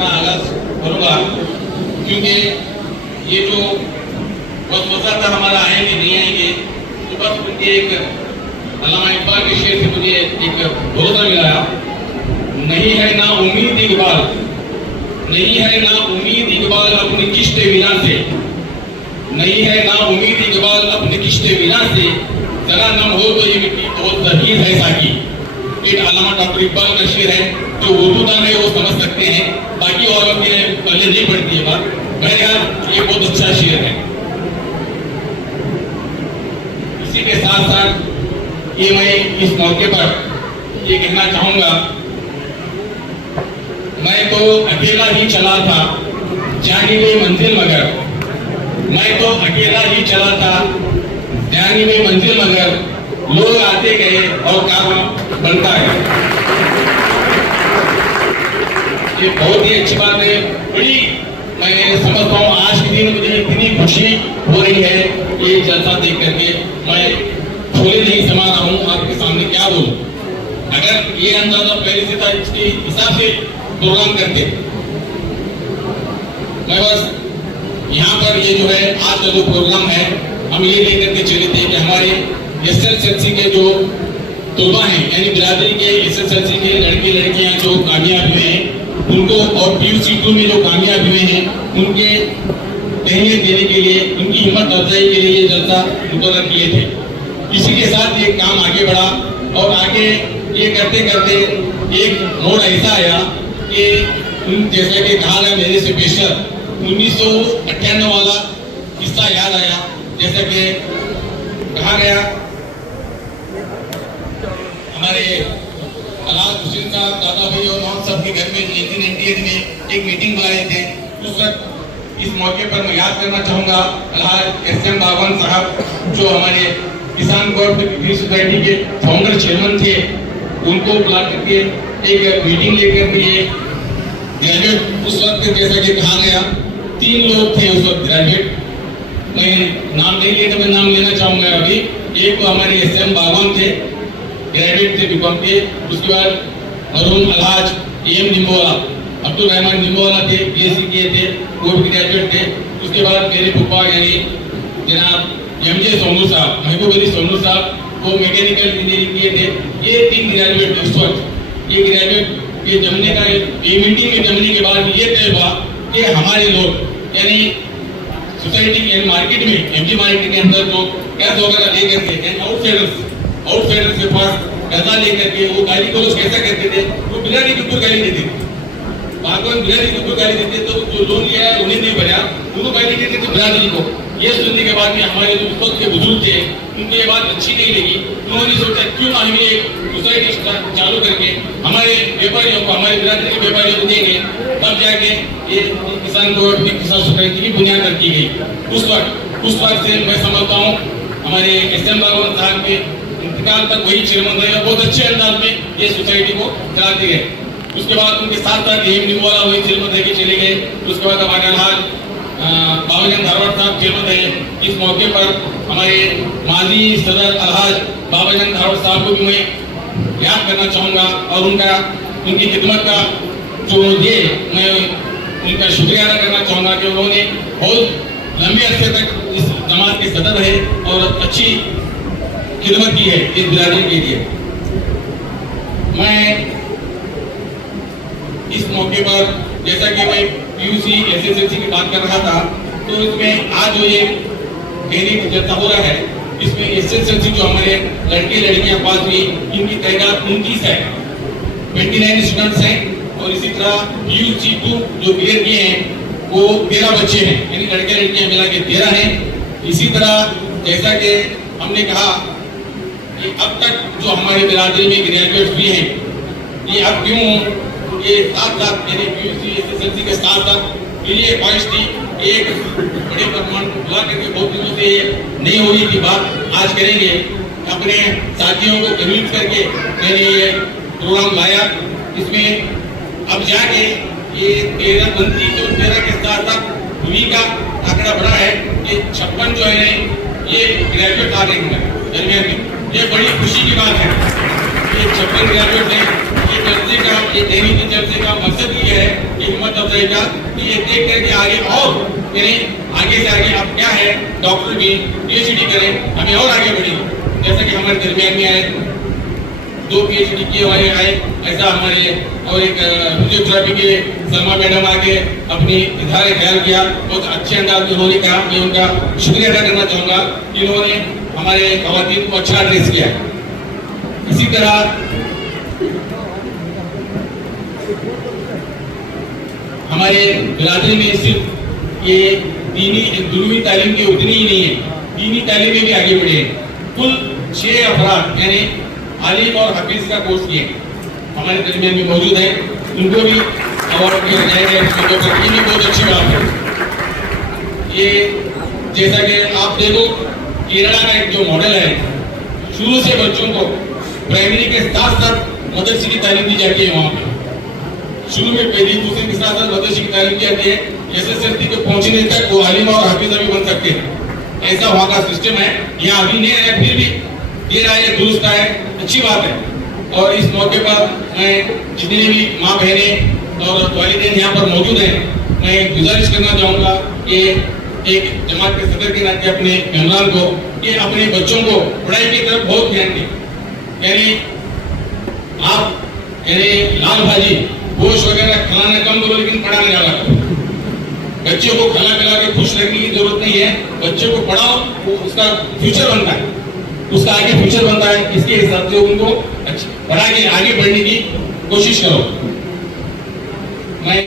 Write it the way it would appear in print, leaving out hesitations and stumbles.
अपना आगाज करूँगा, क्योंकि ये जो वसवसा था हमारा आएंगे नहीं आएंगे, तो बस मुझे एक अल्लामा इकबाल के शेर से मुझे एक भरोसा मिलाया, नहीं है ना उम्मीद इकबाल, नहीं है ना उम्मीद इकबाल अपनी किश्ते विना से, नहीं है ना उम्मीद इकबाल अपने किश्ते विना से, जरा नम हो तो ये मिट्टी बहुत तहीर है साकी। एक अल्लामा डॉक्टर इकबाल का शेर है, जो उर्दू दान है वो समझ सकते हैं, बाकी और अपने पहले नहीं पढ़ती है बात। बहरहाल ये बहुत अच्छा शेर है। इसी के साथ साथ ये मैं इस मौके पर ये कहना चाहूंगा, मैं तो अकेला ही चला था जानिबे मंजिल मगर, मैं तो अकेला ही चला था जानिबे मंजिल मगर, लोग आते गए और काम बनता है। ये बहुत ही अच्छी बात है, बड़ी मैं समझता हूँ आज के दिन मुझे इतनी खुशी हो रही है ये जलसा देख करके, मैं छोले नहीं समा रहा हूँ आपके सामने क्या बोलूं। अगर ये अंदाजा पहले से था इसके हिसाब से प्रोग्राम करते, मैं बस यहाँ पर ये जो है आज का जो प्रोग्राम है हम ये लेकर के चले थे कि हमारे एसएसएलसी के जो तलबा हैं, यानी बिरादरी के एसएसएलसी के लड़के लड़कियां जो कामयाब हुए हैं उनको, और पीयूसी 2 में जो कामयाब हुए हैं उनके तहनीत देने के लिए, उनकी हिम्मत अफजाई के लिए ये जलसा मुकर्रर किए थे। इसी के साथ ये काम आगे बढ़ा और आगे ये करते करते एक मोड़ ऐसा आया कि जैसा कि कहा गया मेरे से बेशर 1998 वाला किस्सा याद आया, जैसा कि कहा गया हमारे अलाद हुसैन साहब, दादा भाई और मोहम्मद साहब के घर में 1998 में एक मीटिंग बुलाए थे। उस वक्त इस मौके पर मैं याद करना चाहूँगा अलाद एस.एम. बागवान साहब, जो हमारे किसान कोऑपरेटिव सोसाइटी के फाउंडर चेयरमैन थे, उनको बुला करके एक मीटिंग लेकर के ग्रेजुएट, उस वक्त जैसा कि कहा गया 3 लोग थे उस वक्त ग्रेजुएट, मैं नाम नहीं लिया तो मैं नाम लेना चाहूँगा अभी। एक तो हमारे एस.एम. बागवान थे, ग्रेजुएट थे बीकॉम के, उसके बाद मरहूम अलहाज ए.एम. निम्बोवाला, अब्दुल रहमान निम्बोवाला थे, बीएससी किए थे, वो भी ग्रेजुएट थे। उसके बाद मेरे फुप्पा यानी जनाब एम.जे. सोनू साहब, महबूब अली सोनू साहब, वो मैकेनिकल इंजीनियरिंग किए थे। ये 3 ग्रेजुएट थे उस वक्त। ये ग्रेजुएट के जमने का, ये मीटिंग के जमने के बाद ये तय हुआ कि हमारे लोग यानी सोसाइटी के मार्केट में, एमजी मार्केट के अंदर जो कैश वगैरह लेकर के आउटसाइडर्स के पास पैसा लेकर के वो गाली को कैसा करते थे, वो बिरादरी के ऊपर गाली देते थे। बागवान बिरादरी के ऊपर गाली देते, तो जो लोन लिया है उन्हें नहीं भरा, उनको गाली देते थे बिरादरी को। ये सुनने के बाद में हमारे जो उस वक्त के बुजुर्ग थे उनको ये बात अच्छी नहीं लगी। उन्होंने सोचा क्यों ना हम एक सोसाइटी चालू करके हमारे व्यापारियों को, हमारे बिरादरी के व्यापारियों को देंगे, तब जाके ये किसान को किसान सोसाइटी की बुनियाद रखी गई। उस वक्त से मैं समझता हूँ हमारे एस.एम. बागवान साहब के इंतकाल तक वही चेयरमैन रहे, बहुत अच्छे अंदाज में ये सोसाइटी को चलाते गए। उसके बाद उनके साथ साथ ए.एम. निम्बोवाला वही चेयरमैन रह के चले गए। उसके बाद हमारे अलहाज बाबाजान धारवाड़ साहब चेयरमैन रहे। इस मौके पर हमारे माजी सदर अलहाज बाबाजान धारवाड़ साहब को भी मैं याद करना चाहूँगा और उनकी खिदमत का जो ये मैं उनका शुक्रिया अदा करना चाहूँगा कि उन्होंने बहुत लंबे अरसे तक इस जमात के सदर रहे और अच्छी खिदमत की है इस बिरादरी के लिए। मैं इस मौके पर जैसा कि मैं पीयूसी एसएसएलसी की बात कर रहा था, तो इसमें आज जो ये कहने जलसा हो रहा है, इसमें एसएसएलसी जो हमारे लड़के लड़कियां पास हुई, इनकी तादाद 29 है, 29 स्टूडेंट्स हैं। और इसी तरह पीयूसी 2 जो क्लियर किए हैं वो 13 बच्चे हैं, यानी लड़के लड़कियां मिला के 13 हैं। इसी तरह जैसा कि हमने कहा कि अब तक जो हमारे बिरादरी में ग्रेजुएट्स भी हैं, ये अब क्यों ये साथ मेरे पीयूसी एसएसएलसी के साथ ये ख्वाहिश थी एक बड़े परिमाण को बुला करके, बहुत दिनों से नहीं हो रही थी बात, आज करेंगे। अपने साथियों को कन्विंस करके मैंने ये प्रोग्राम लाया। इसमें अब जाके ये 13 29 और 13 के साथ साथ उन्हीं का आंकड़ा बढ़ा है कि 56 जो है ये ग्रेजुएट आ रहे हैं दरमियान में। ये बड़ी खुशी की बात है। ये 56 ग्रेजुएट हैं, ये जलसे का, ये डेयरी के जलसे का मकसद ये है, ये हिम्मत अफजाई का, कि ये देख करके आगे और यानी आगे से आगे अब क्या है, डॉक्टर भी पीएचडी करें, हमें और आगे बढ़े। जैसा कि हमारे दरमियान में आए 2 पीएचडी किए हुए आए, ऐसा हमारे और एक फिजियोथेरेपी के सलमा मैडम आके अपनी इजहार ख्याल किया, बहुत अच्छे अंदाज में उन्होंने कहा। मैं उनका शुक्रिया अदा करना चाहूँगा कि उन्होंने हमारे खवातीन को अच्छा एड्रेस किया। इसी तरह हमारे बिरादरी में सिर्फ ये दीनी दुनियावी तालीम की उतनी ही नहीं है, दीनी तालीम में भी आगे बढ़े हैं। कुल 6 अफराद यानी आलिम और हफीज का कोर्स किए हमारे दरमियान में मौजूद है, उनको भी अवार्ड दिया जाएगा। ये भी बहुत अच्छी बात है। ये जैसा कि आप देखो केरला का एक जो मॉडल है, शुरू से बच्चों को प्राइमरी के साथ साथ मदरसे की तालीम दी जाती है। वहाँ पे शुरू में पहली दूसरे के साथ साथ मदरसे की तालीम दी जाती है, एसएसएलसी पे पहुंचने तक वो आलिम और हाफिज भी बन सकते हैं। ऐसा वहाँ का सिस्टम है। यहाँ अभी नहीं है, फिर भी दे रहा है, दुरुस्त है, अच्छी बात है। और इस मौके पर मैं जितनी भी माँ बहनें और वालिदैन यहाँ पर मौजूद हैं, मैं गुजारिश करना चाहूँगा कि एक जमात के सदर के नाते अपने मेहमान को कि अपने बच्चों को पढ़ाई की तरफ बहुत ध्यान दें। यानी आप यानी लाल भाजी गोश्त वगैरह खिलाना कम करो, लेकिन पढ़ाने ज़्यादा करो। बच्चों को खिला पिला के खुश रखने की जरूरत नहीं है, बच्चों को पढ़ाओ, वो उसका फ्यूचर बनता है, उसका आगे फ्यूचर बनता है। इसके हिसाब से उनको पढ़ा के आगे बढ़ने की कोशिश करो।